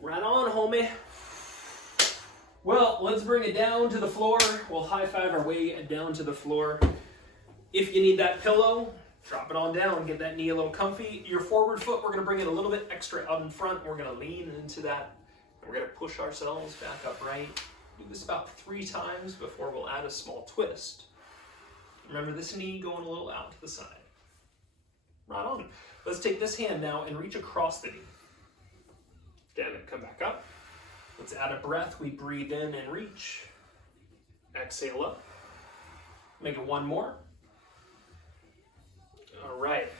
Right on, homie. Well, let's bring it down to the floor. We'll high-five our way down to the floor. If you need that pillow, drop it on down, get that knee a little comfy. Your forward foot, we're gonna bring it a little bit extra out in front. We're gonna lean into that. And we're gonna push ourselves back upright. Do this about 3 times before we'll add a small twist. Remember this knee going a little out to the side. Right on. Let's take this hand now and reach across the knee. Damn it, come back up. Let's add a breath. We breathe in and reach. Exhale up. Make it one more. All right.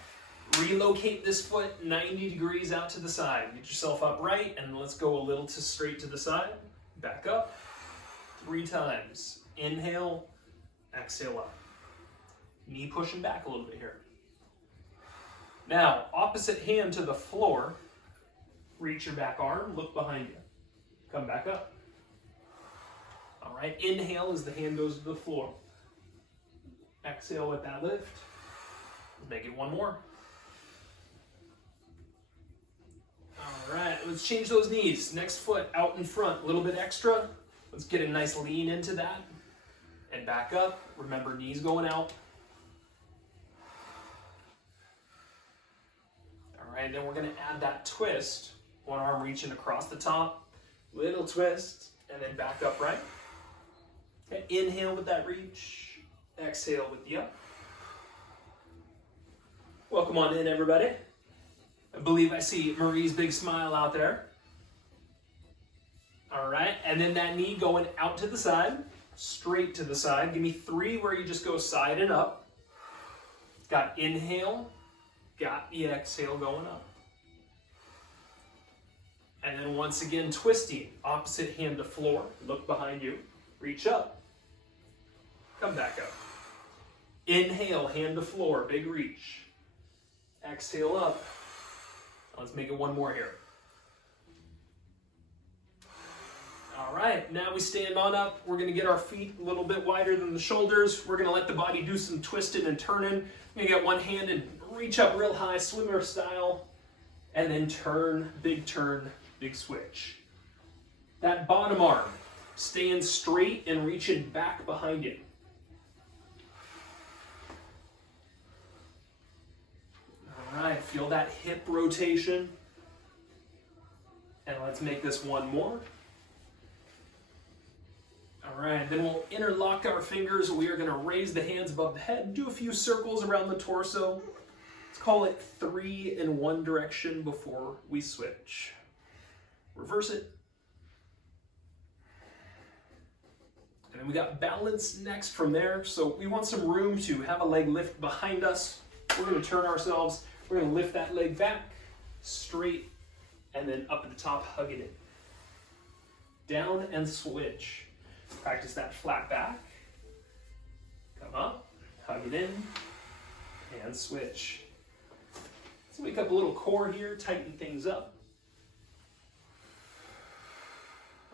Relocate this foot 90 degrees out to the side. Get yourself upright and let's go a little straight to the side. Back up. 3 times. Inhale, exhale up. Knee pushing back a little bit here. Now, opposite hand to the floor. Reach your back arm, look behind you. Come back up. All right, inhale as the hand goes to the floor. Exhale with that lift. Make it one more. All right, let's change those knees. Next foot out in front, a little bit extra. Let's get a nice lean into that. And back up. Remember, knees going out. All right, then we're gonna add that twist. One arm reaching across the top, little twist, and then back upright. Okay, inhale with that reach, exhale with the up. Welcome on in, everybody. I believe I see Marie's big smile out there. All right, and then that knee going out to the side, straight to the side. Give me 3 where you just go side and up. Got inhale, got the exhale going up. And then once again, twisting. Opposite hand to floor. Look behind you. Reach up. Come back up. Inhale, hand to floor. Big reach. Exhale up. Let's make it one more here. All right, now we stand on up. We're going to get our feet a little bit wider than the shoulders. We're going to let the body do some twisting and turning. We're going to get one hand and reach up real high, swimmer style. And then turn, big switch. That bottom arm, staying straight and reaching back behind you. All right, feel that hip rotation. And let's make this one more. All right, then we'll interlock our fingers. We are gonna raise the hands above the head, do a few circles around the torso. Let's call it 3 in one direction before we switch. Reverse it. And then we got balance next from there. So we want some room to have a leg lift behind us. We're going to turn ourselves. We're going to lift that leg back, straight, and then up at the top, hug it in. Down and switch. Practice that flat back. Come up, hug it in, and switch. Let's wake up a little core here, tighten things up.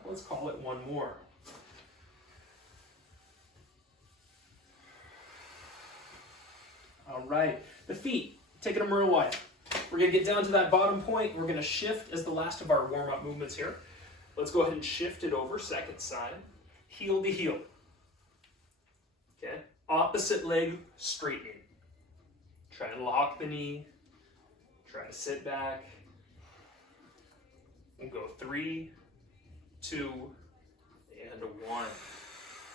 Let's call it one more. All right, the feet, taking them real wide. We're gonna get down to that bottom point. We're gonna shift as the last of our warm-up movements here. Let's go ahead and shift it over, second side, heel to heel. Okay, opposite leg straightening. Try and lock the knee. Try to sit back. We'll go 3, 2, and 1.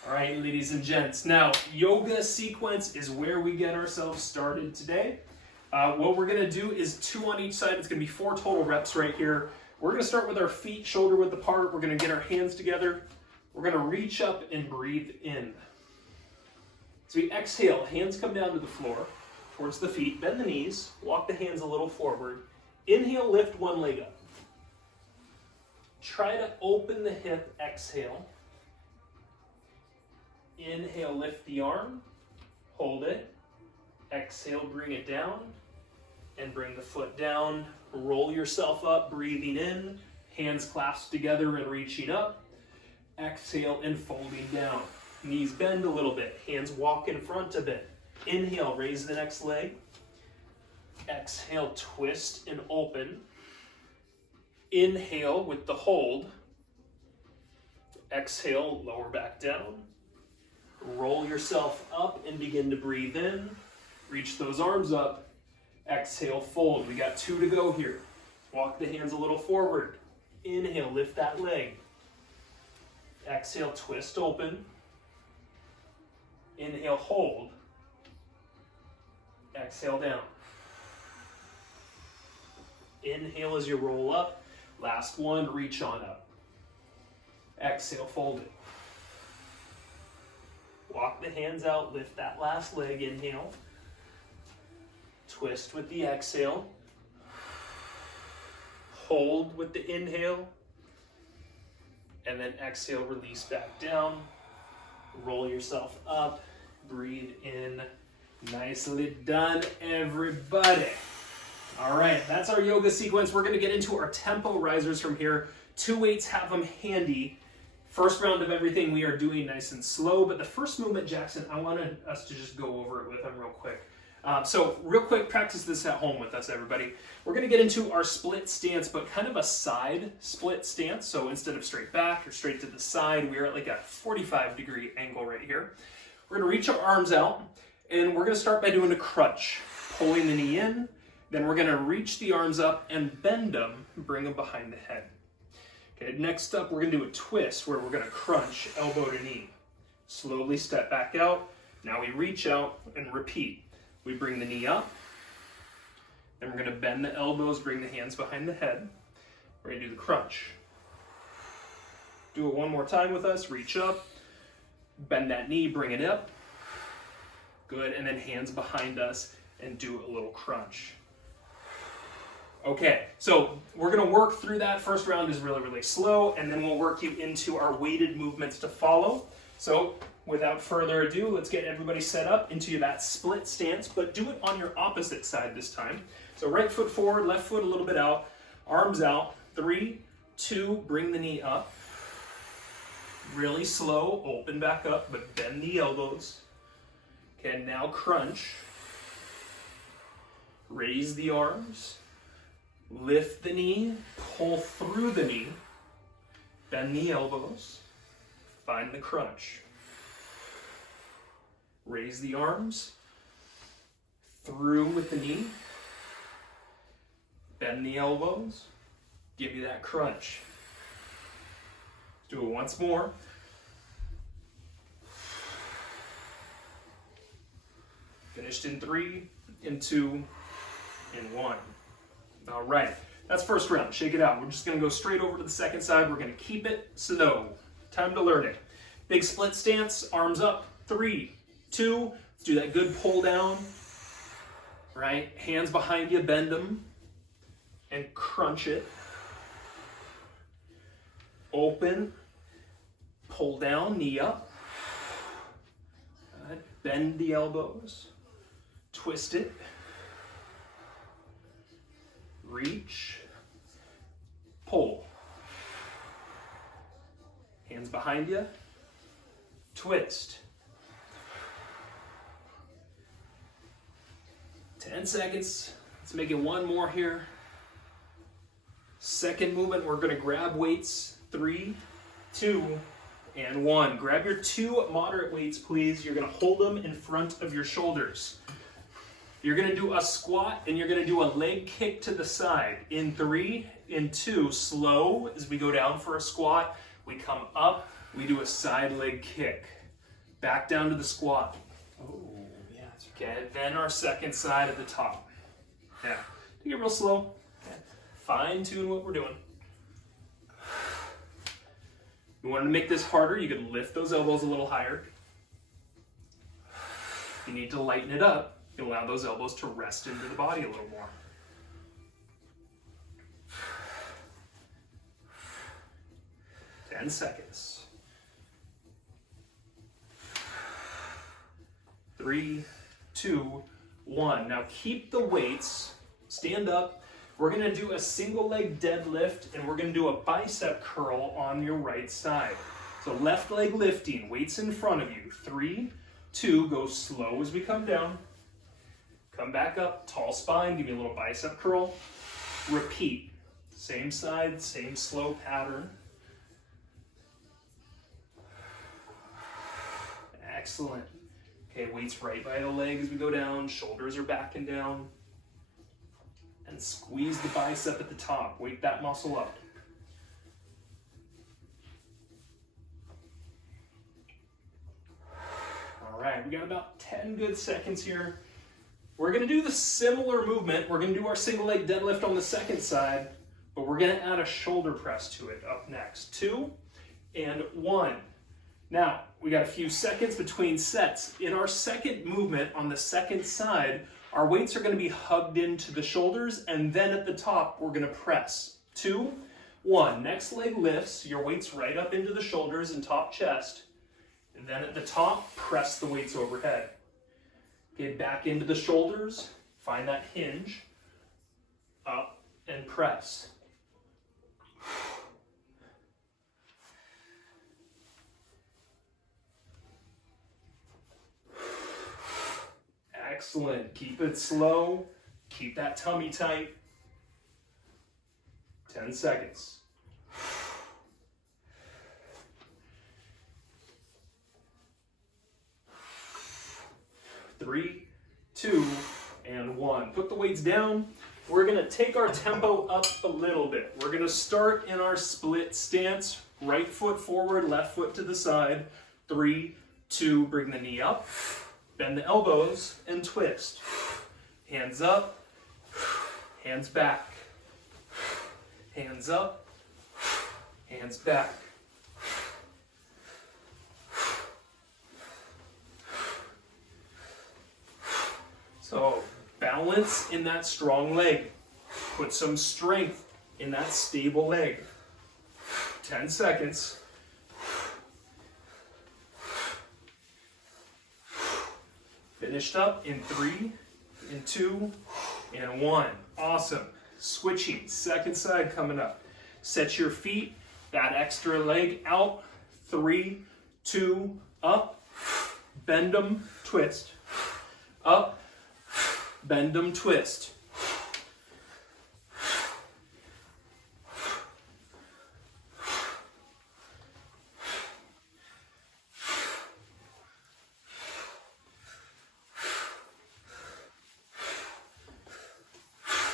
All right, ladies and gents. Now, yoga sequence is where we get ourselves started today. What we're gonna do is 2 on each side. It's gonna be 4 total reps right here. We're gonna start with our feet shoulder width apart. We're gonna get our hands together. We're gonna reach up and breathe in. So we exhale, hands come down to the floor, towards the feet, bend the knees, walk the hands a little forward. Inhale, lift one leg up. Try to open the hip, exhale. Inhale, lift the arm, hold it. Exhale, bring it down, and bring the foot down. Roll yourself up, breathing in, hands clasped together and reaching up. Exhale and folding down. Knees bend a little bit, hands walk in front a bit. Inhale, raise the next leg. Exhale, twist and open. Inhale with the hold. Exhale, lower back down. Roll yourself up and begin to breathe in. Reach those arms up. Exhale, fold. We got 2 to go here. Walk the hands a little forward. Inhale, lift that leg. Exhale, twist open. Inhale, hold. Exhale, down. Inhale as you roll up. Last one, reach on up. Exhale, fold it. Walk the hands out, lift that last leg, inhale. Twist with the exhale. Hold with the inhale. And then exhale, release back down. Roll yourself up, breathe in. Nicely done, everybody. All right, that's our yoga sequence. We're gonna get into our tempo risers from here. 2 weights, have them handy. First round of everything we are doing nice and slow, but the first movement, Jackson, I wanted us to just go over it with them real quick. So real quick, practice this at home with us, everybody. We're gonna get into our split stance, but kind of a side split stance. So instead of straight back or straight to the side, we're at like a 45-degree angle right here. We're gonna reach our arms out, and we're gonna start by doing a crunch, pulling the knee in, then we're gonna reach the arms up and bend them, bring them behind the head. Okay, next up, we're gonna do a twist where we're gonna crunch elbow to knee. Slowly step back out. Now we reach out and repeat. We bring the knee up. Then we're gonna bend the elbows, bring the hands behind the head. We're gonna do the crunch. Do it one more time with us. Reach up, bend that knee, bring it up. Good, and then hands behind us and do a little crunch. Okay, so we're gonna work through that. First round is really, really slow, and then we'll work you into our weighted movements to follow. So without further ado, let's get everybody set up into that split stance, but do it on your opposite side this time. So right foot forward, left foot a little bit out, arms out. 3, 2, bring the knee up. Really slow, open back up, but bend the elbows. Okay, now crunch. Raise the arms. Lift the knee, pull through the knee, bend the elbows, find the crunch. Raise the arms, through with the knee, bend the elbows, give you that crunch. Do it once more. Finished in 3, in 2, in 1. All right, that's first round. Shake it out. We're just gonna go straight over to the second side. We're gonna keep it slow. Time to learn it. Big split stance, arms up. 3, 2, let's do that good pull down. Right, hands behind you, bend them, and crunch it. Open, pull down, knee up. Good. Bend the elbows, twist it. Reach, pull. Hands behind you, twist. 10 seconds. Let's make it one more here. Second movement, we're gonna grab weights. 3, 2, and 1. Grab your 2 moderate weights, please. You're gonna hold them in front of your shoulders. You're gonna do a squat and you're gonna do a leg kick to the side. In 3, in 2, slow as we go down for a squat. We come up, we do a side leg kick. Back down to the squat. Oh, yeah, that's right. Okay, then our second side at the top. Yeah, take it real slow. Okay. Fine tune what we're doing. You want to make this harder, you can lift those elbows a little higher. You need to lighten it up. You allow those elbows to rest into the body a little more. Ten seconds. 3, 2, 1. Now keep the weights, stand up. We're gonna do a single leg deadlift and we're gonna do a bicep curl on your right side. So left leg lifting, weights in front of you. 3, 2, go slow as we come down. Come back up, tall spine, give me a little bicep curl. Repeat. Same side, same slow pattern. Excellent. Okay, weights right by the leg as we go down, shoulders are back and down. And squeeze the bicep at the top, wake that muscle up. All right, we got about 10 good seconds here. We're gonna do the similar movement. We're gonna do our single leg deadlift on the second side, but we're gonna add a shoulder press to it up next. 2 and 1. Now, we got a few seconds between sets. In our second movement on the second side, our weights are gonna be hugged into the shoulders, and then at the top, we're gonna press. 2, 1. Next leg lifts, your weights right up into the shoulders and top chest. And then at the top, press the weights overhead. Get back into the shoulders, find that hinge, up and press. Excellent. Keep it slow. Keep that tummy tight. 10 seconds. 3, 2, and 1. Put the weights down. We're going to take our tempo up a little bit. We're going to start in our split stance. Right foot forward, left foot to the side. 3, 2, bring the knee up. Bend the elbows and twist. Hands up, hands back. Hands up, hands back. So balance in that strong leg. Put some strength in that stable leg. 10 seconds. Finished up in 3, in 2, and 1. Awesome. Switching, second side coming up. Set your feet, that extra leg out. 3, 2, up. Bend them, twist. Up, bend them, twist.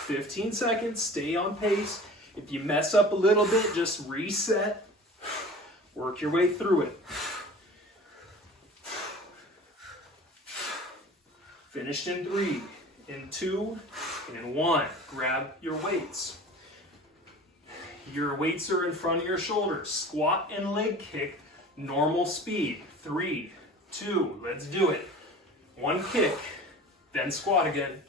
"15 seconds, stay on pace. If you mess up a little bit, just reset. Work your way through it. Finished in 3, in 2, and in 1. Grab your weights. Your weights are in front of your shoulders. Squat and leg kick, normal speed. 3, 2, let's do it. 1 kick, then squat again.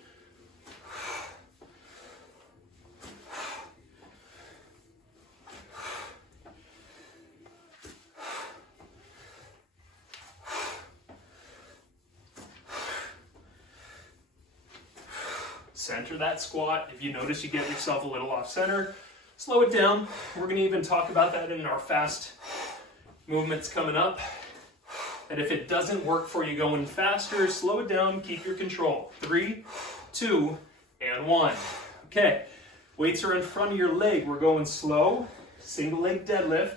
Center that squat. If you notice you get yourself a little off center, slow it down. We're going to even talk about that in our fast movements coming up. And if it doesn't work for you going faster, slow it down, keep your control. 3, 2, and 1. Okay, weights are in front of your leg. We're going slow. Single leg deadlift,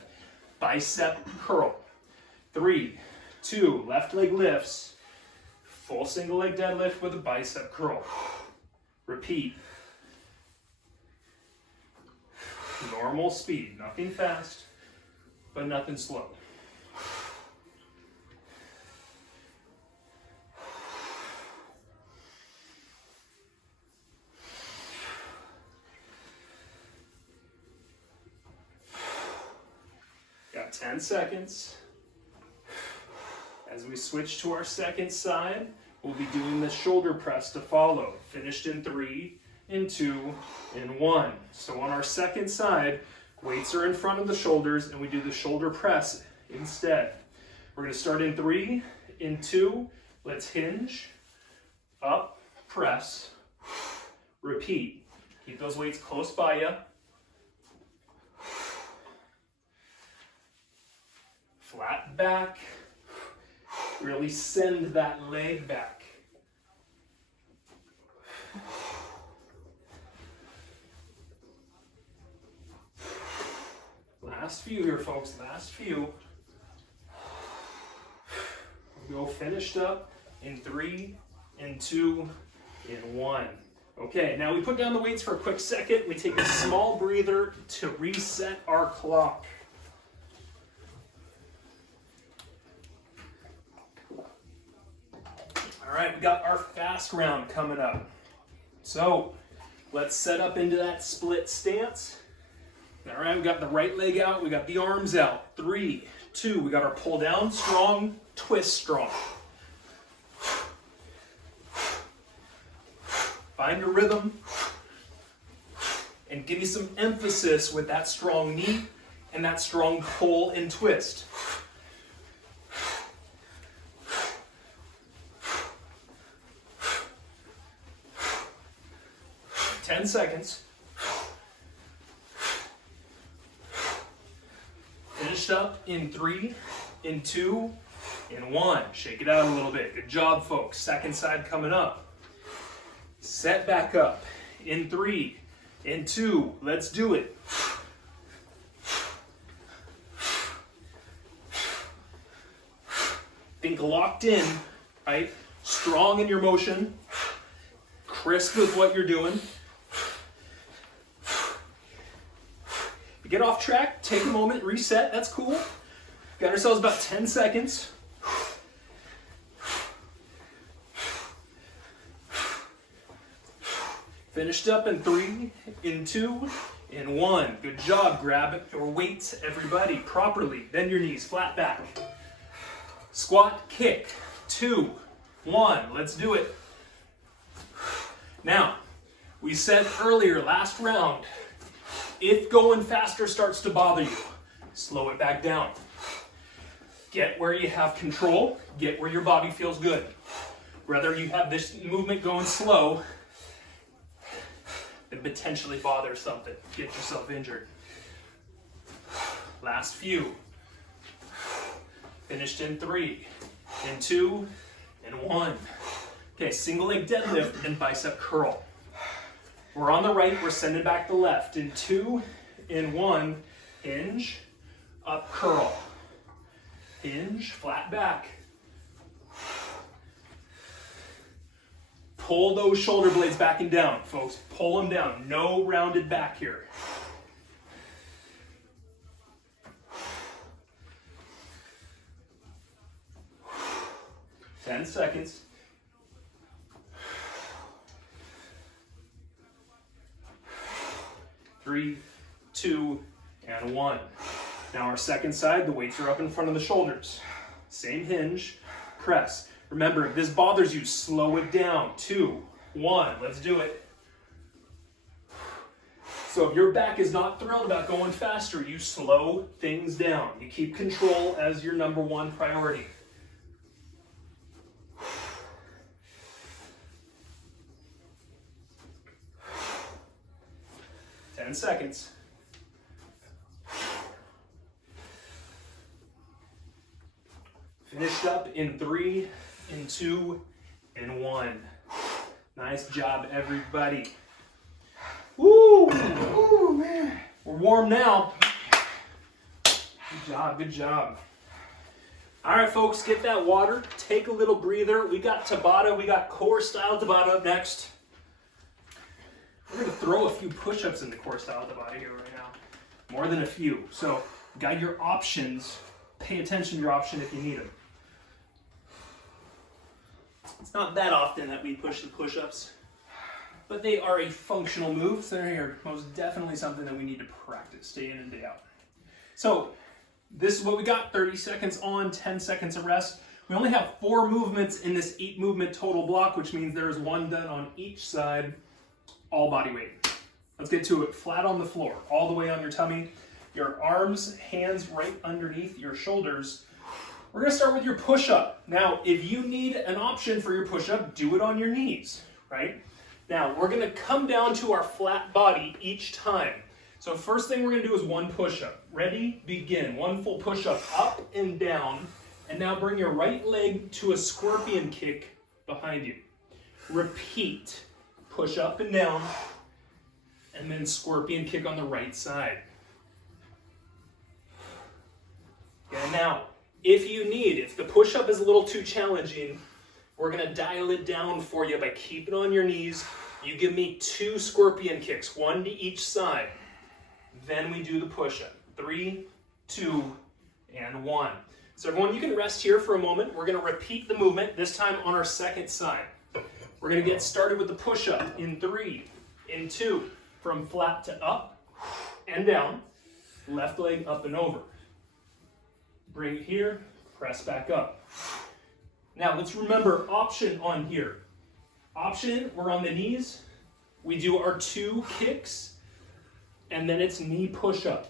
bicep curl. 3, 2, left leg lifts. Full single leg deadlift with a bicep curl. Repeat. Normal speed, nothing fast, but nothing slow. Got 10 seconds. As we switch to our second side, we'll be doing the shoulder press to follow. Finished in 3, in 2, in 1. So on our second side, weights are in front of the shoulders and we do the shoulder press instead. We're going to start in 3, in 2, let's hinge, up, press, repeat. Keep those weights close by you. Flat back. Really send that leg back. Last few here, folks, last few. We'll go finished up in 3, in 2, in 1. Okay, now we put down the weights for a quick second. We take a small breather to reset our clock. All right, we got our fast round coming up. So let's set up into that split stance. All right, we got the right leg out, we got the arms out. 3, 2, we got our pull down strong, twist strong. Find your rhythm and give me some emphasis with that strong knee and that strong pull and twist. Ten seconds. Finished up in 3, in 2, in 1. Shake it out a little bit. Good job, folks. Second side coming up. Set back up in 3, in 2. Let's do it. Think locked in, right? Strong in your motion. Crisp with what you're doing. Get off track, take a moment, reset, that's cool. Got ourselves about 10 seconds. Finished up in 3, in 2, in 1. Good job, grab your weights, everybody, properly. Bend your knees, flat back. Squat, kick, 2, 1, let's do it. Now, we said earlier, last round, if going faster starts to bother you, slow it back down. Get where you have control, get where your body feels good. Rather you have this movement going slow than potentially bother something, get yourself injured. Last few. Finished in 3, in 2, in 1. Okay, single leg deadlift and bicep curl. We're on the right, we're sending back the left. In 2, in 1, hinge, up, curl. Hinge, flat back. Pull those shoulder blades back and down, folks. Pull them down. No rounded back here. Ten seconds. Three, 2, and 1. Now our second side, the weights are up in front of the shoulders. Same hinge, press. Remember, if this bothers you, slow it down. 2, 1, let's do it. So if your back is not thrilled about going faster, you slow things down. You keep control as your number one priority. Seconds. Finished up in 3, in 2, in 1. Nice job, everybody. Woo! Ooh, man. We're warm now. Good job, good job. All right, folks, get that water. Take a little breather. We got Tabata. We got core style Tabata up next. We're going to throw a few push-ups in the core style Tabata here right now. More than a few. So, got your options. Pay attention to your option if you need them. It's not that often that we push the push-ups, but they are a functional move, so they're most definitely something that we need to practice day in and day out. So, this is what we got. 30 seconds on, 10 seconds of rest. We only have 4 movements in this 8 movement total block, which means there's 1 done on each side. All body weight. Let's get to it. Flat on the floor, all the way on your tummy. Your arms, hands right underneath your shoulders. We're going to start with your push-up. Now, if you need an option for your push-up, do it on your knees, right? Now, we're going to come down to our flat body each time. So first thing we're going to do is 1 push-up. Ready? Begin. 1 full push-up up and down. And now bring your right leg to a scorpion kick behind you. Repeat. Push up and down, and then scorpion kick on the right side. And now, if the push-up is a little too challenging, we're gonna dial it down for you by keeping on your knees. You give me 2 scorpion kicks, 1 to each side. Then we do the push-up. 3, 2, and 1. So everyone, you can rest here for a moment. We're gonna repeat the movement, this time on our second side. We're gonna get started with the push-up in 3, in 2, from flat to up and down, left leg up and over. Bring it here, press back up. Now let's remember option on here. Option, we're on the knees. We do our 2 kicks, and then it's knee push-up.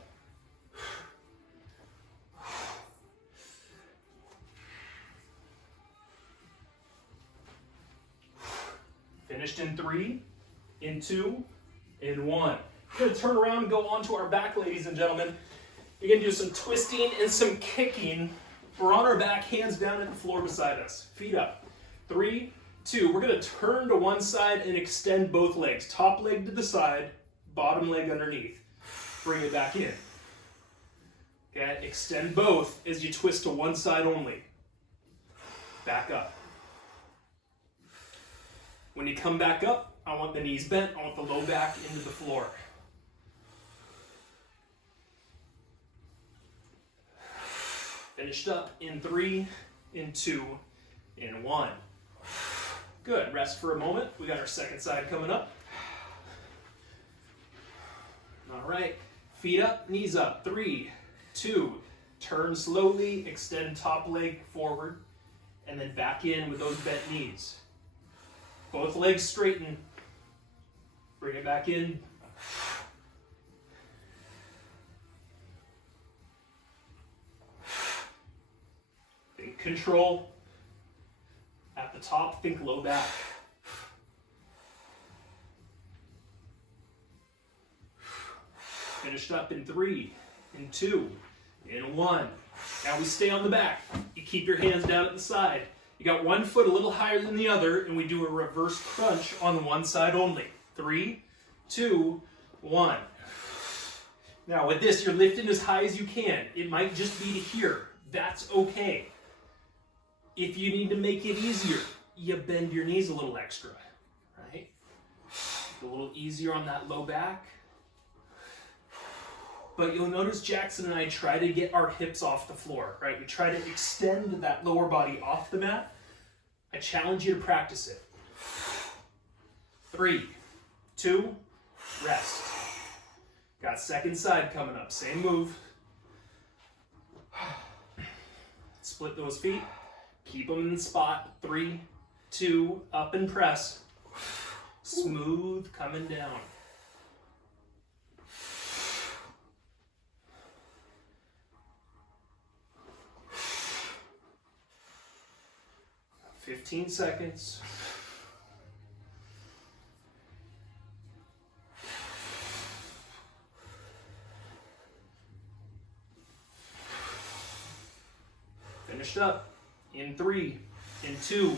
Finished in 3, in 2, in 1. We're gonna turn around and go onto our back, ladies and gentlemen. You're gonna do some twisting and some kicking. We're on our back, hands down at the floor beside us. Feet up. 3, 2. We're gonna turn to one side and extend both legs. Top leg to the side, bottom leg underneath. Bring it back in. Okay, extend both as you twist to one side only. Back up. When you come back up, I want the knees bent, I want the low back into the floor. Finished up in 3, in 2, in 1. Good, rest for a moment. We got our second side coming up. All right, feet up, knees up. 3, 2, turn slowly, extend top leg forward, and then back in with those bent knees. Both legs straighten. Bring it back in. Think control. At the top, think low back. Finished up in 3, in 2, in 1. Now we stay on the back. You keep your hands down at the side. You got one foot a little higher than the other, and we do a reverse crunch on one side only. 3, 2, 1. Now with this, you're lifting as high as you can. It might just be to here. That's okay. If you need to make it easier, you bend your knees a little extra, right? A little easier on that low back. But you'll notice Jackson and I try to get our hips off the floor, right? We try to extend that lower body off the mat. I challenge you to practice it. 3, 2, rest. Got second side coming up, same move. Split those feet, keep them in the spot. 3, 2, up and press. Smooth coming down. 15 seconds. Finished up in 3, in 2,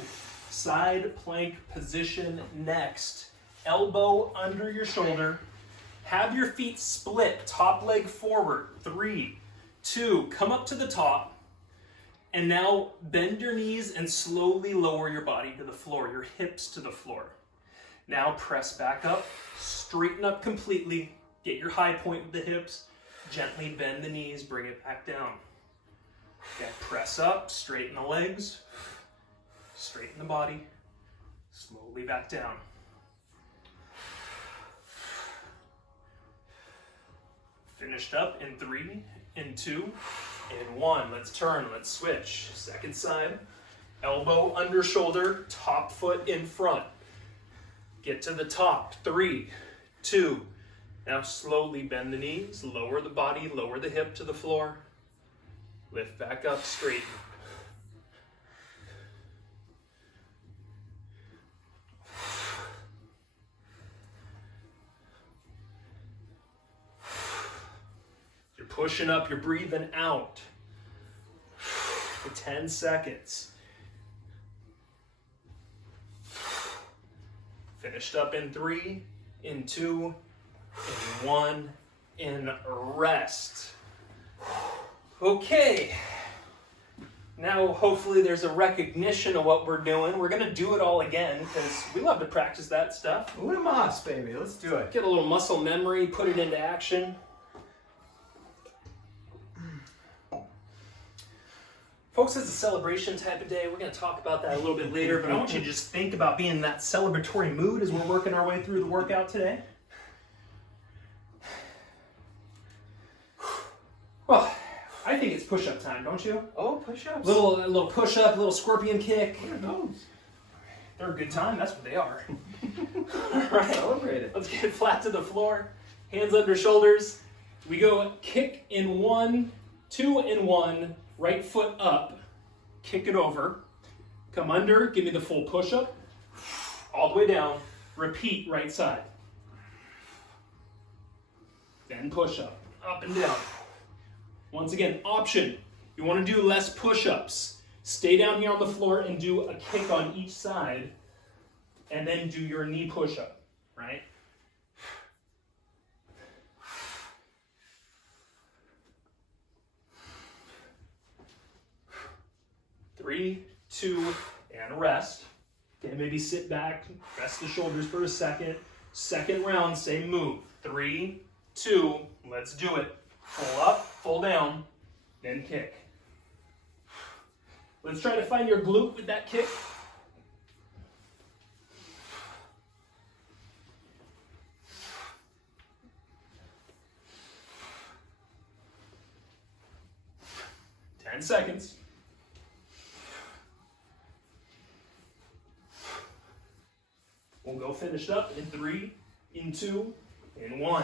side plank position next. Elbow under your shoulder. Have your feet split, top leg forward. 3, 2, come up to the top. And now bend your knees and slowly lower your body to the floor, your hips to the floor. Now press back up, straighten up completely, get your high point with the hips, gently bend the knees, bring it back down. Okay, press up, straighten the legs, straighten the body, slowly back down. Finished up in 3, in 2, in 1. Let's turn, let's switch. Second side, elbow under shoulder, top foot in front. Get to the top. 3, 2. Now slowly bend the knees, lower the body, lower the hip to the floor. Lift back up, straighten. You're pushing up, you're breathing out for 10 seconds. Finished up in 3, in 2, in 1, in rest. Okay, Now, hopefully there's a recognition of what we're doing. We're gonna do it all again because we love to practice that stuff. Un mas, baby. Let's do it. Get a little muscle memory, put it into action. Folks, it's a celebration type of day. We're gonna talk about that a little bit later, but I want you to just think about being in that celebratory mood as we're working our way through the workout today. Well, I think it's push-up time, don't you? Oh, push-ups. A little push-up, a little scorpion kick. What are those? They're a good time, that's what they are. All right, Celebrate it. let's get flat to the floor, hands under shoulders. We go kick in 1, 2 in 1, right foot up, kick it over, come under, give me the full push-up, all the way down, repeat right side. Then push-up, up and down. Once again, option, you want to do less push-ups. Stay down here on the floor and do a kick on each side, and then do your knee push-up, right? Three, 2, and rest. Okay, maybe sit back, rest the shoulders for a second. Second round, same move. 3, 2, let's do it. Full up, full down, then kick. Let's try to find your glute with that kick. Ten seconds. We'll go finished up in 3, in 2, in 1.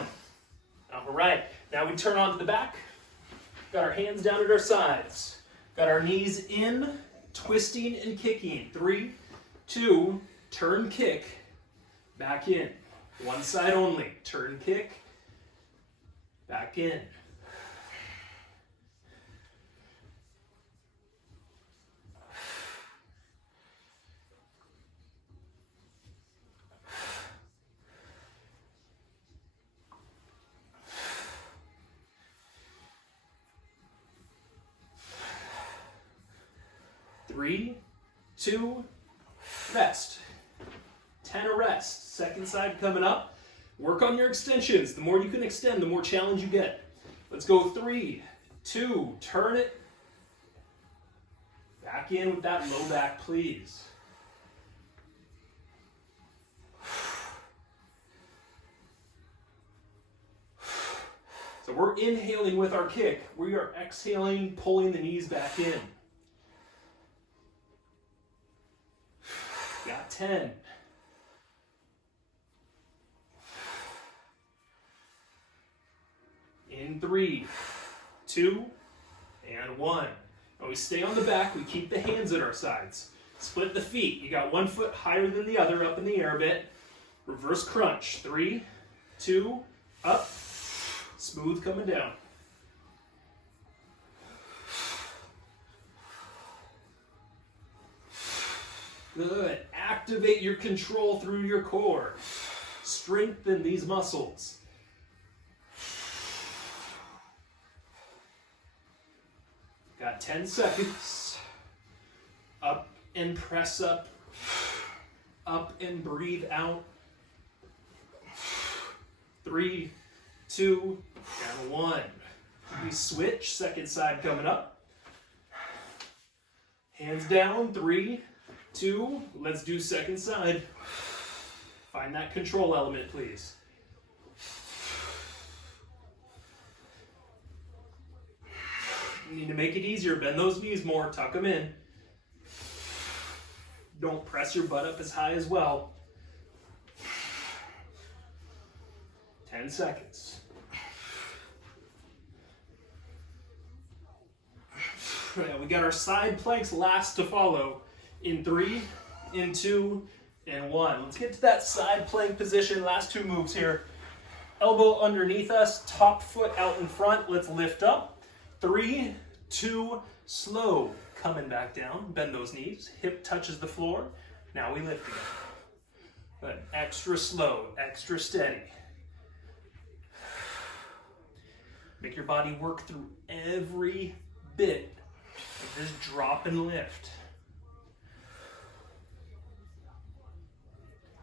All right, now we turn onto the back. Got our hands down at our sides. Got our knees in, twisting and kicking. 3, 2, turn kick, back in. One side only, turn kick, back in. Three, 2, rest. 10 a rest. Second side coming up. Work on your extensions. The more you can extend, the more challenge you get. Let's go 3, 2, turn it. Back in with that low back, please. So we're inhaling with our kick. We are exhaling, pulling the knees back in. Got 10. In 3, 2, and 1. Now we stay on the back, we keep the hands at our sides. Split the feet. You got one foot higher than the other, up in the air a bit. Reverse crunch. 3, 2, up. Smooth coming down. Good. Activate your control through your core. Strengthen these muscles. Got 10 seconds. Up and press up. Up and breathe out. 3, 2, and 1. We switch. Second side coming up. Hands down. 3, 2, let's do second side. Find that control element, please. You need to make it easier. Bend those knees more, tuck them in. Don't press your butt up as high as well. 10 seconds. Yeah, we got our side planks last to follow. In 3, in 2, and 1. Let's get to that side plank position. Last 2 moves here. Elbow underneath us, top foot out in front. Let's lift up. 3, 2, slow. Coming back down. Bend those knees. Hip touches the floor. Now we lift again. But extra slow, extra steady. Make your body work through every bit of this drop and lift.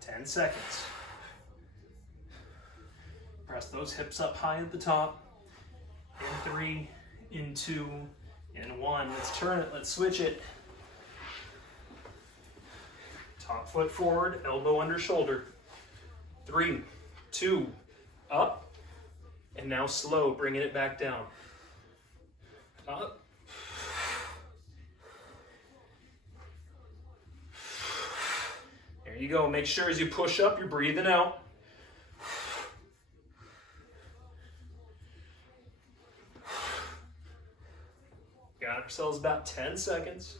10 seconds. Press those hips up high at the top. In 3, in 2, in 1. Let's turn it, let's switch it. Top foot forward, elbow under shoulder. 3, 2, up. And now slow, bringing it back down. Up. There you go. Make sure as you push up, you're breathing out. Got ourselves about 10 seconds.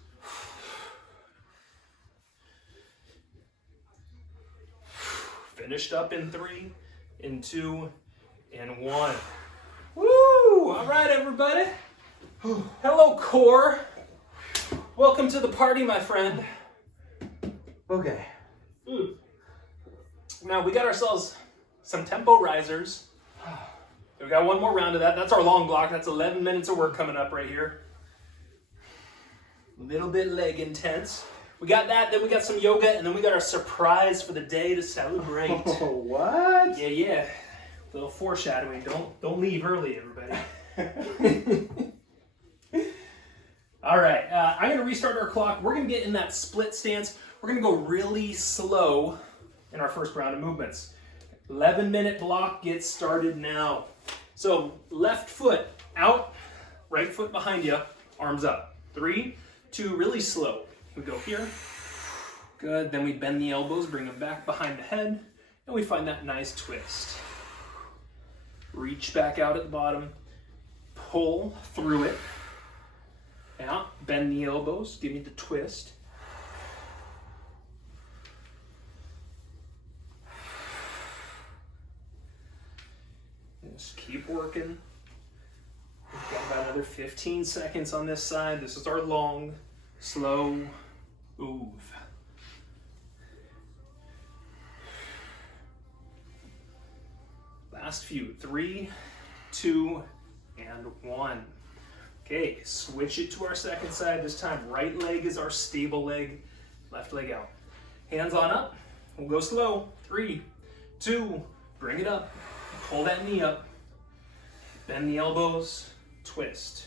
Finished up in 3, in 2, in 1. Woo! All right, everybody. Hello, core. Welcome to the party, my friend. Okay. Now, we got ourselves some tempo risers. We got one more round of that. That's our long block. That's 11 minutes of work coming up right here. A little bit leg intense. We got that, then we got some yoga, and then we got our surprise for the day to celebrate. Oh, what? Yeah. A little foreshadowing. Don't leave early, everybody. All right, I'm gonna restart our clock. We're gonna get in that split stance. We're gonna go really slow in our first round of movements. 11-minute block gets started now. So left foot out, right foot behind you, arms up. 3, 2, really slow. We go here. Good, then we bend the elbows, bring them back behind the head, and we find that nice twist. Reach back out at the bottom, pull through it. Out, bend the elbows, give me the twist. Just keep working. We've got about another 15 seconds on this side. This is our long, slow move. Last few. 3, 2, and 1. Okay, switch it to our second side. This time, right leg is our stable leg, left leg out. Hands on up. We'll go slow. 3, 2, bring it up. Pull that knee up. Bend the elbows, twist.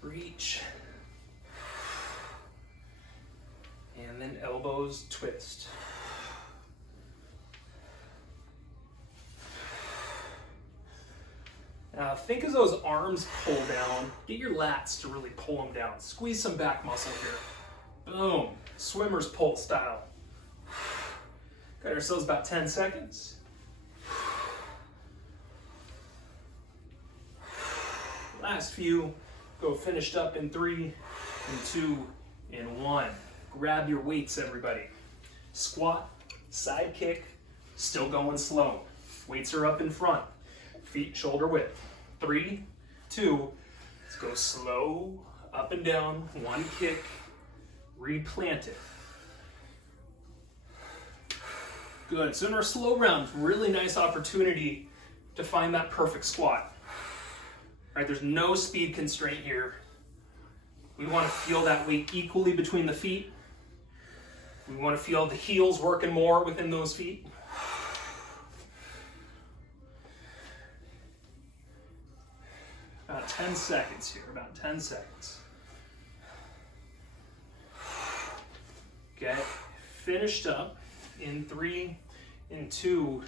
Reach. And then elbows, twist. Now think as those arms pull down, get your lats to really pull them down. Squeeze some back muscle here. Boom, swimmer's pull style. Got ourselves about 10 seconds. Last few, go finished up in 3, in 2, in 1. Grab your weights, everybody. Squat, side kick, still going slow. Weights are up in front. Feet shoulder width. 3, 2, let's go slow, up and down, 1 kick, replant it. Good, so in our slow round, really nice opportunity to find that perfect squat. Right, there's no speed constraint here. We want to feel that weight equally between the feet. We want to feel the heels working more within those feet. About 10 seconds here, about 10 seconds. Okay, finished up in 3, in 2,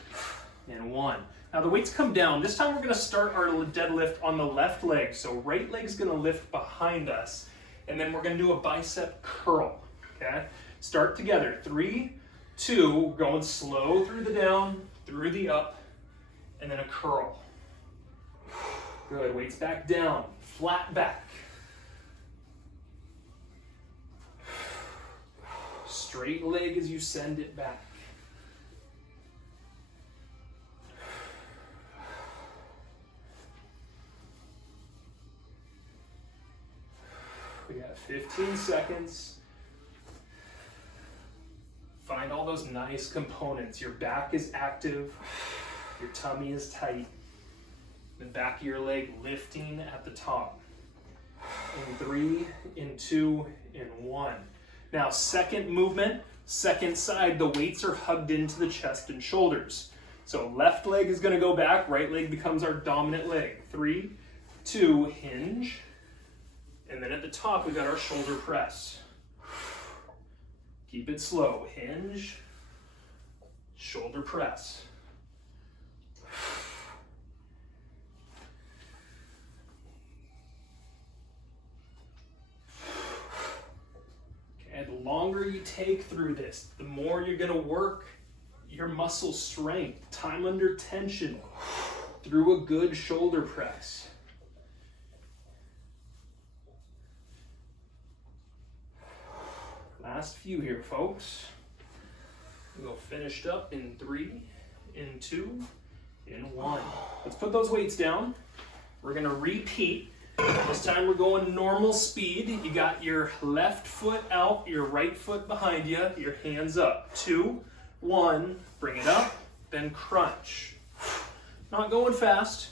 and 1. Now the weights come down. This time we're gonna start our deadlift on the left leg. So right leg's gonna lift behind us, and then we're gonna do a bicep curl, okay? Start together, 3, 2, going slow through the down, through the up, and then a curl. Good, weights back down, flat back. Straight leg as you send it back. We got 15 seconds. Find all those nice components. Your back is active, your tummy is tight. The back of your leg lifting at the top. in 3, in 2, in 1. Now, second movement, second side, the weights are hugged into the chest and shoulders. So left leg is going to go back, right leg becomes our dominant leg. 3, 2, hinge. And then at the top, we got our shoulder press. Keep it slow. Hinge, shoulder press. Okay, the longer you take through this, the more you're going to work your muscle strength, time under tension, through a good shoulder press. Last few here, folks. We'll go finished up in 3, in 2, in 1. Let's put those weights down. We're gonna repeat. This time we're going normal speed. You got your left foot out, your right foot behind you, your hands up. 2, 1, bring it up, then crunch. Not going fast,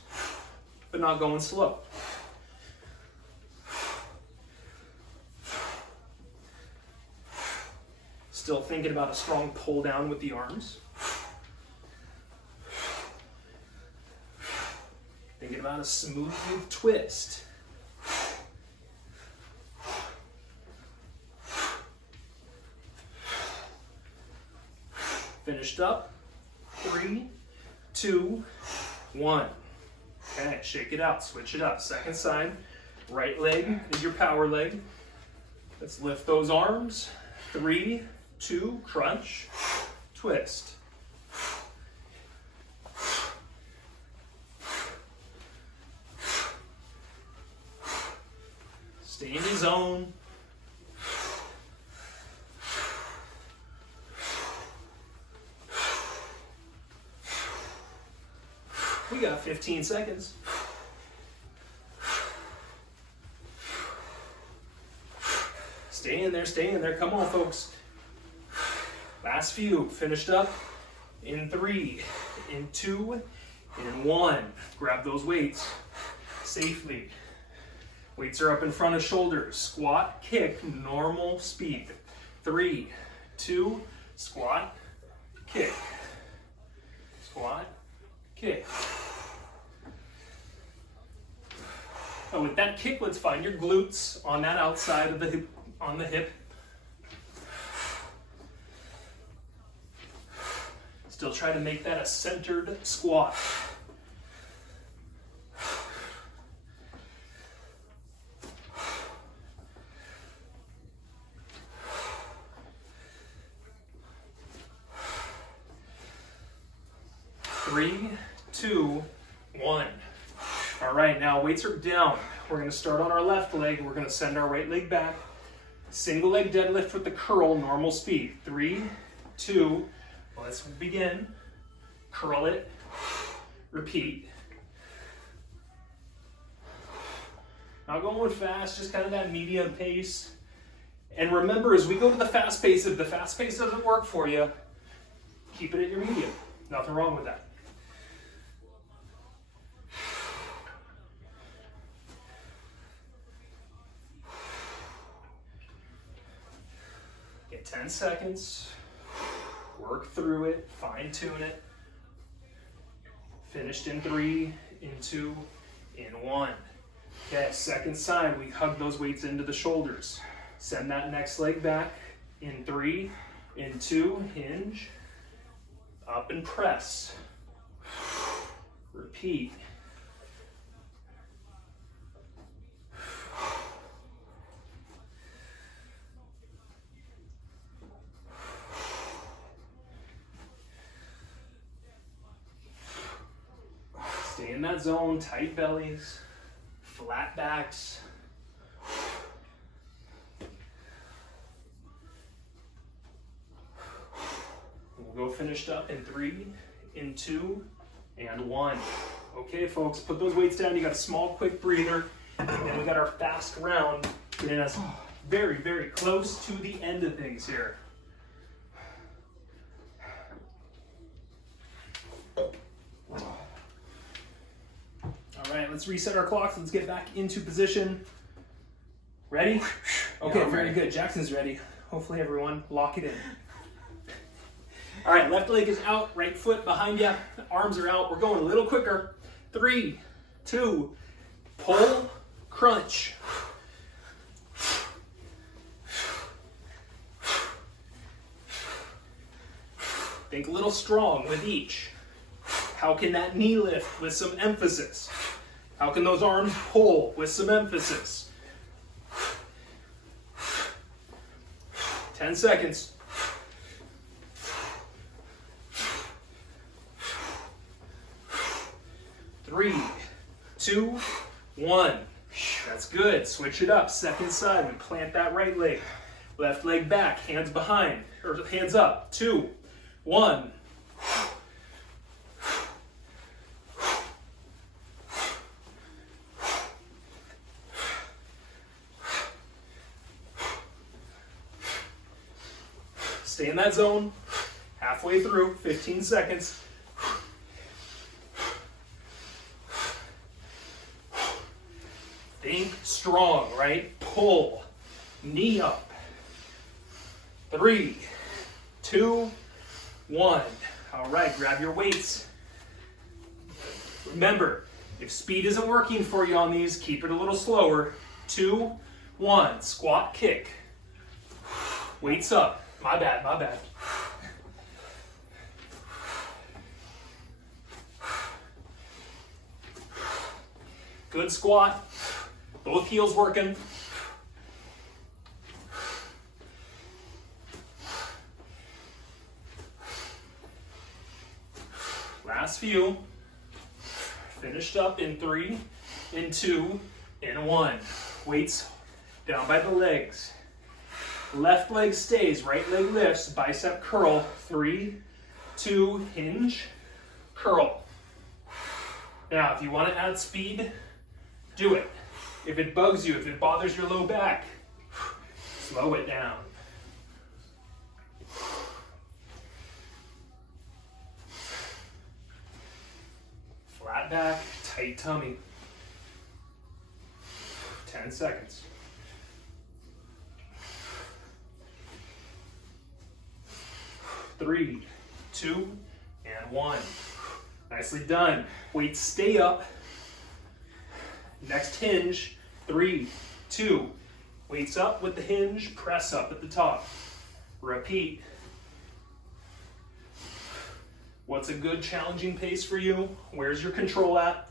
but not going slow. Still thinking about a strong pull down with the arms. Thinking about a smooth twist. Finished up. 3, 2, 1. Okay, shake it out, switch it up. Second side, right leg is your power leg. Let's lift those arms. 3, 2, crunch, twist. Stay in the zone. We got 15 seconds. Stay in there, stay in there. Come on, folks. Last few. Finished up in 3, in 2, in 1. Grab those weights safely. Weights are up in front of shoulders. Squat, kick, normal speed. 3, 2, squat, kick. Squat, kick. Oh, with that kick, let's find your glutes on that outside of the hip, on the hip. Still try to make that a centered squat. Three, 2, 1. All right, now weights are down. We're gonna start on our left leg. We're gonna send our right leg back. Single leg deadlift with the curl, normal speed. 3, 2, let's begin. Curl it, repeat. Not going fast, just kind of that medium pace. And remember, as we go to the fast pace, if the fast pace doesn't work for you, keep it at your medium. Nothing wrong with that. Get 10 seconds. Work through it, fine tune it. Finished in 3, in 2, in 1. Okay, second side, we hug those weights into the shoulders. Send that next leg back in 3, in 2, hinge, up and press. Repeat. Stay in that zone, tight bellies, flat backs. We'll go finished up in 3, in 2, and 1. Okay, folks, put those weights down. You got a small, quick breather. And then we got our fast round getting us very, very close to the end of things here. All right, let's reset our clocks. Let's get back into position. Ready? Okay, I'm very ready. good. Jackson's ready. Hopefully everyone lock it in. All right, left leg is out, right foot behind you, arms are out. We're going a little quicker. 3, 2, pull, crunch. Think a little strong with each. How can that knee lift with some emphasis? How can those arms pull with some emphasis? 10 seconds. 3, 2, 1. That's good. Switch it up. Second side. We plant that right leg. Left leg back. Hands behind. Or hands up. 2, 1. Stay in that zone. Halfway through. 15 seconds. Think strong, right? Pull. Knee up. 3, 2, 1. All right, grab your weights. Remember, if speed isn't working for you on these, keep it a little slower. 2, 1. Squat, kick. Weights up. My bad, my bad. Good squat. Both heels working. Last few. Finished up in 3, in 2, in 1. Weights down by the legs. Left leg stays, right leg lifts, bicep curl. 3, 2, hinge, curl. Now, if you want to add speed, do it. If it bugs you, if it bothers your low back, slow it down. Flat back, tight tummy. 10 seconds. 3, 2, and 1. Nicely done. Weights stay up. Next hinge. 3, 2. Weights up with the hinge. Press up at the top. Repeat. What's a good challenging pace for you? Where's your control at?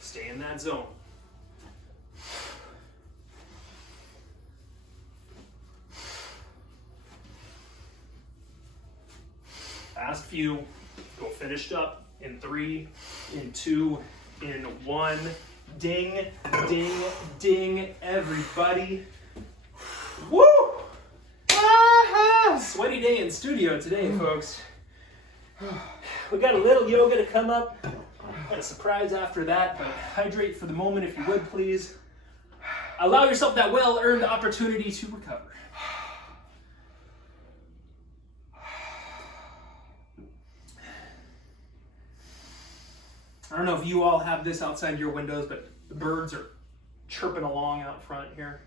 Stay in that zone. Last few. Go finished up in 3, in 2, in 1. Ding, ding, ding, everybody. Woo! Ah-ha! Sweaty day in studio today, folks. We got a little yoga to come up. Got a surprise after that, but hydrate for the moment if you would, please. Allow yourself that well-earned opportunity to recover. I don't know if you all have this outside your windows, but the birds are chirping along out front here.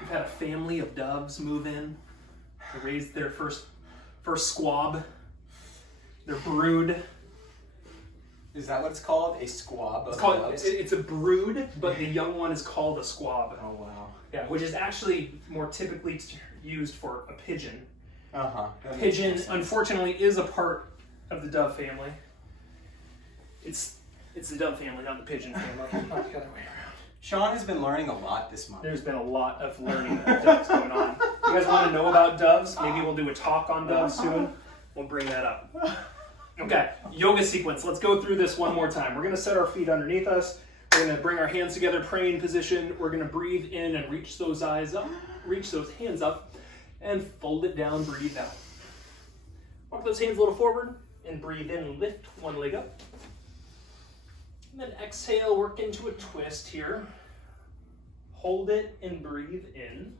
We've had a family of doves move in. They raised their first squab, their brood. Is that what it's called? A squab? It's a brood, but the young one is called a squab. Oh, wow. Yeah, which is actually more typically used for a pigeon. Uh-huh. Pigeon, unfortunately, is a part of the dove family. It's the dove family, not the pigeon family. Not the other way around. Sean has been learning a lot this month. There's been a lot of learning about doves going on. You guys want to know about doves? Maybe we'll do a talk on doves soon. We'll bring that up. Okay, yoga sequence. Let's go through this one more time. We're going to set our feet underneath us. We're going to bring our hands together, praying position. We're going to breathe in and reach those eyes up, reach those hands up, and fold it down, breathe out. Walk those hands a little forward, and breathe in and lift one leg up. And then exhale, work into a twist here. Hold it and breathe in.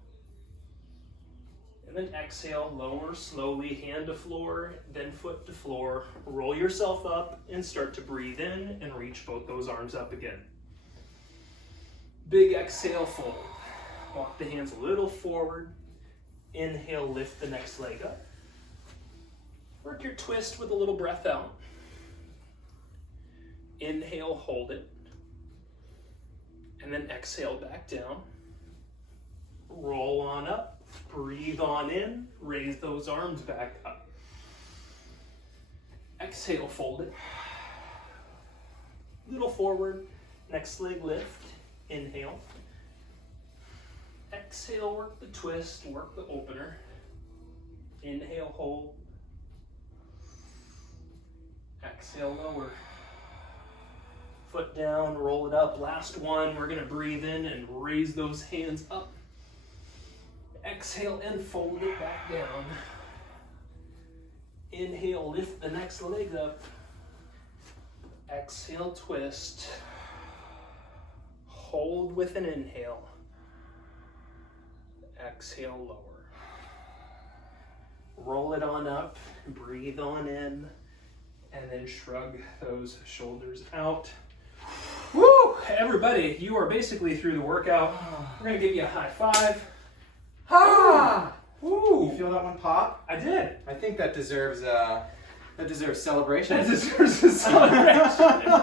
And And then exhale, lower slowly, hand to floor, then foot to floor. Roll yourself up and start to breathe in and reach both those arms up again. Big exhale, fold. Walk the hands a little forward. Inhale, lift the next leg up. Work your twist with a little breath out. Inhale, hold it. And then exhale back down. Roll on up. Breathe on in, raise those arms back up. Exhale, fold it. Little forward, next leg lift, inhale. Exhale, work the twist, work the opener. Inhale, hold. Exhale, lower. Foot down, roll it up. Last one, we're gonna breathe in and raise those hands up. Exhale and fold it back down. Inhale, lift the next leg up. Exhale, twist. Hold with an inhale. Exhale, lower. Roll it on up, breathe on in, and then shrug those shoulders out. Woo! Everybody, you are basically through the workout. We're gonna give you a high five. Ha! Woo! You feel that one pop? I did. I think that deserves celebration. That deserves a celebration.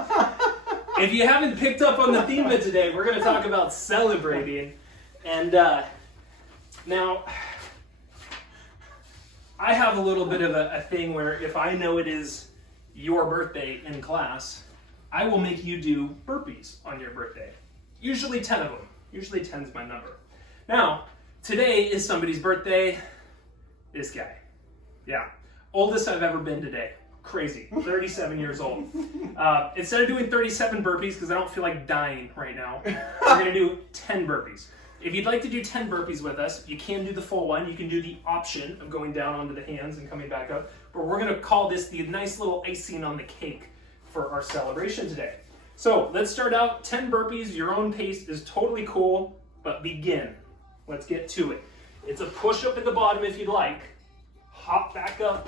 If you haven't picked up on the theme of today, we're going to talk about celebrating. And now, I have a little bit of a thing where if I know it is your birthday in class, I will make you do burpees on your birthday. Usually 10 of them. Usually 10 is my number. Now, today is somebody's birthday. This guy. Yeah. Oldest I've ever been today. Crazy. 37 years old. Instead of doing 37 burpees, because I don't feel like dying right now, we're going to do 10 burpees. If you'd like to do 10 burpees with us, you can do the full one. You can do the option of going down onto the hands and coming back up. But we're going to call this the nice little icing on the cake for our celebration today. So let's start out. 10 burpees. Your own pace is totally cool, but begin. Let's get to it. It's a push-up at the bottom if you'd like. Hop back up,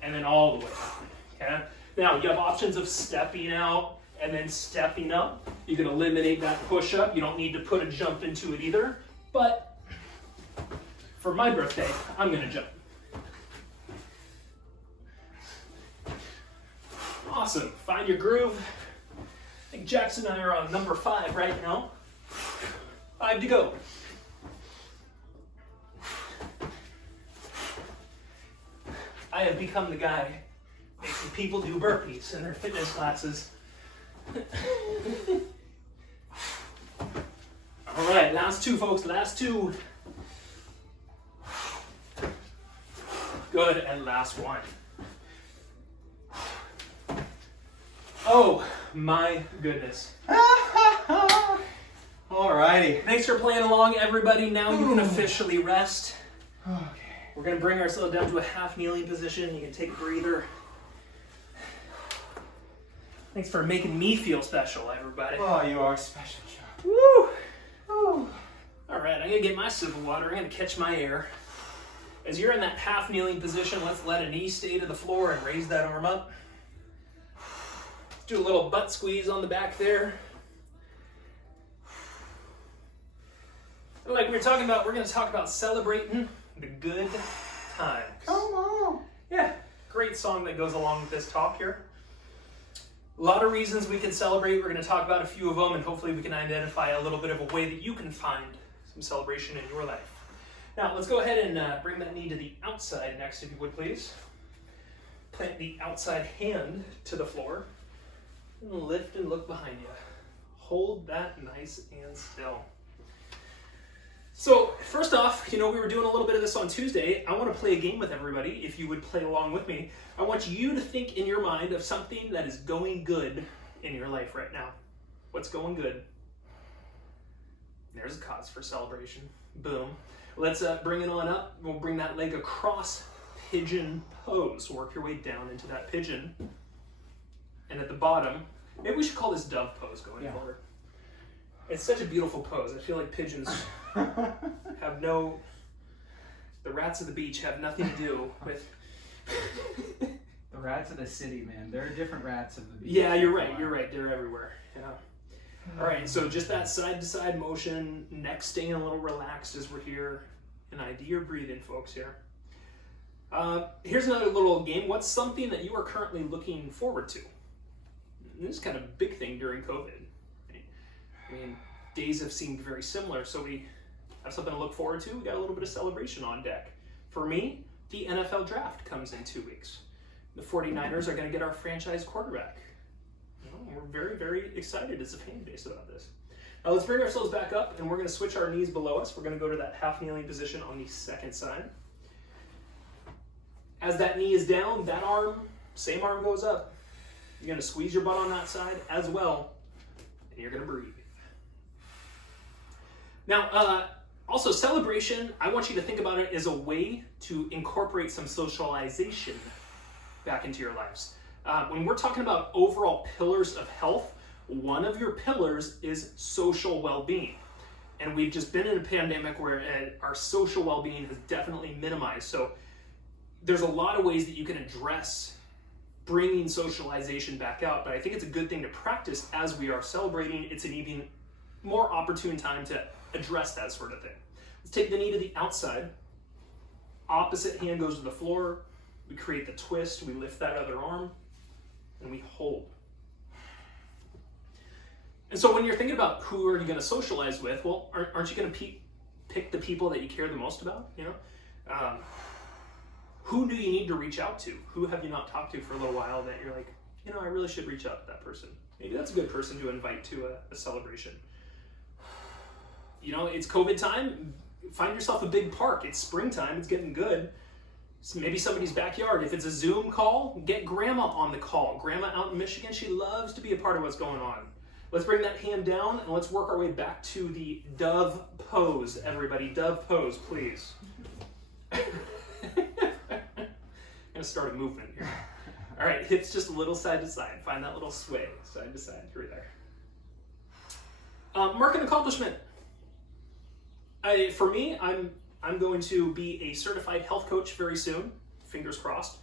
and then all the way up. Okay? Now, you have options of stepping out and then stepping up. You can eliminate that push-up. You don't need to put a jump into it either. But for my birthday, I'm going to jump. Awesome. Find your groove. I think Jackson and I are on number 5 right now. 5 to go. I have become the guy making people do burpees in their fitness classes. All right, last 2, folks, last 2. Good, and last 1. Oh, my goodness. Alrighty. Thanks for playing along, everybody. Now you can officially rest. Okay. We're going to bring ourselves down to a half kneeling position. You can take a breather. Thanks for making me feel special, everybody. Oh, you are special, John. Woo! Woo. All right, I'm going to get my sip of water. I'm going to catch my air. As you're in that half kneeling position, let's let a knee stay to the floor and raise that arm up. Let's do a little butt squeeze on the back there. And like we were talking about, we're going to talk about celebrating the good times. Come on. Yeah, great song that goes along with this talk here. A lot of reasons we can celebrate. We're going to talk about a few of them, and hopefully we can identify a little bit of a way that you can find some celebration in your life. Now, let's go ahead and bring that knee to the outside next, if you would, please. Plant the outside hand to the floor, and lift and look behind you. Hold that nice and still. So, first off, we were doing a little bit of this on Tuesday. I want to play a game with everybody, if you would play along with me. I want you to think in your mind of something that is going good in your life right now. What's going good? There's a cause for celebration. Boom. Let's bring it on up. We'll bring that leg across pigeon pose. Work your way down into that pigeon. And at the bottom, maybe we should call this dove pose going forward. It's such a beautiful pose. I feel like pigeons have no The rats of the beach have nothing to do with... The rats of the city, man. There are different rats of the beach. Yeah, you're right. They're everywhere. Yeah. All right, so just that side-to-side motion, neck staying a little relaxed as we're here. An idea your breathing, folks, here. Here's another little game. What's something that you are currently looking forward to? And this is kind of a big thing during COVID. I mean, days have seemed very similar, so we have something to look forward to. We got a little bit of celebration on deck. For me, the NFL draft comes in 2 weeks. The 49ers are going to get our franchise quarterback. We're very, very excited as a fan base about this. Now let's bring ourselves back up, and we're going to switch our knees below us. We're going to go to that half kneeling position on the second side. As that knee is down, that arm, same arm goes up. You're going to squeeze your butt on that side as well, and you're going to breathe. Now, also celebration, I want you to think about it as a way to incorporate some socialization back into your lives. When we're talking about overall pillars of health, one of your pillars is social well-being. And we've just been in a pandemic where our social well-being has definitely minimized. So there's a lot of ways that you can address bringing socialization back out, but I think it's a good thing to practice as we are celebrating. It's an even more opportune time to address that sort of thing. Let's take the knee to the outside. Opposite hand goes to the floor. We create the twist. We lift that other arm, and we hold. And so when you're thinking about who are you going to socialize with, well, aren't you going to pick the people that you care the most about? You know, who do you need to reach out to? Who have you not talked to for a little while that you're like, you know, I really should reach out to that person. Maybe that's a good person to invite to a celebration. You know, it's COVID time. Find yourself a big park. It's springtime. It's getting good. So maybe somebody's backyard. If it's a Zoom call, get grandma on the call. Grandma out in Michigan, she loves to be a part of what's going on. Let's bring that hand down and let's work our way back to the dove pose, everybody. Dove pose, please. I'm gonna start a movement here. All right, hips just a little side to side. Find that little sway, side to side, through there. Mark an accomplishment. For me, I'm going to be a certified health coach very soon, fingers crossed.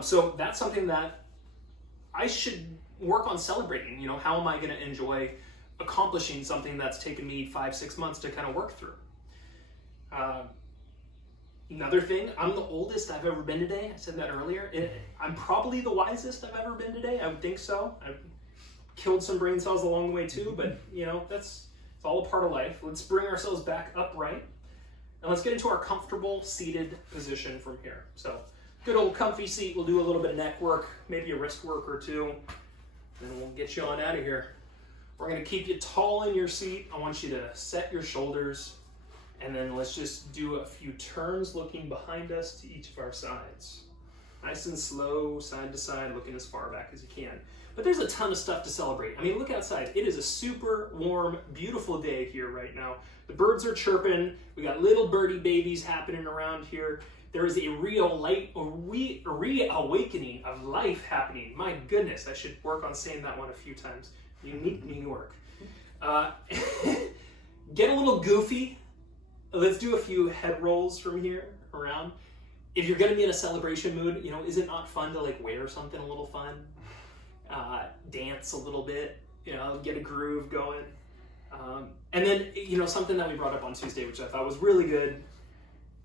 So that's something that I should work on celebrating. You know, how am I going to enjoy accomplishing something that's taken me 5-6 months to kind of work through? Another thing, I'm the oldest I've ever been today. I said that earlier. I'm probably the wisest I've ever been today. I would think so. I've killed some brain cells along the way too, but you know, it's all a part of life. Let's bring ourselves back upright. And let's get into our comfortable seated position from here. So good old comfy seat. We'll do a little bit of neck work, maybe a wrist work or two, and we'll get you on out of here. We're going to keep you tall in your seat. I want you to set your shoulders, and then let's just do a few turns looking behind us to each of our sides. Nice and slow, side to side, looking as far back as you can. But there's a ton of stuff to celebrate. I mean, look outside. It is a super warm, beautiful day here right now. The birds are chirping. We got little birdie babies happening around here. There is a reawakening of life happening. My goodness, I should work on saying that one a few times. Unique New York. Get a little goofy. Let's do a few head rolls from here around. If you're going to be in a celebration mood, you know, is it not fun to like wear something a little fun? Dance a little bit, you know, get a groove going. And then, you know, something that we brought up on Tuesday, which I thought was really good.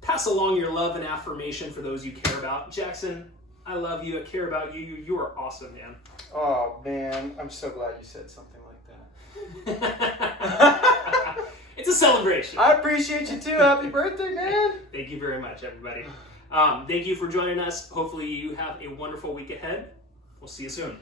Pass along your love and affirmation for those you care about. Jackson, I love you. I care about you. You are awesome, man. Oh, man. I'm so glad you said something like that. It's a celebration. I appreciate you too. Happy birthday, man. Thank you very much, everybody. Thank you for joining us. Hopefully you have a wonderful week ahead. We'll see you soon.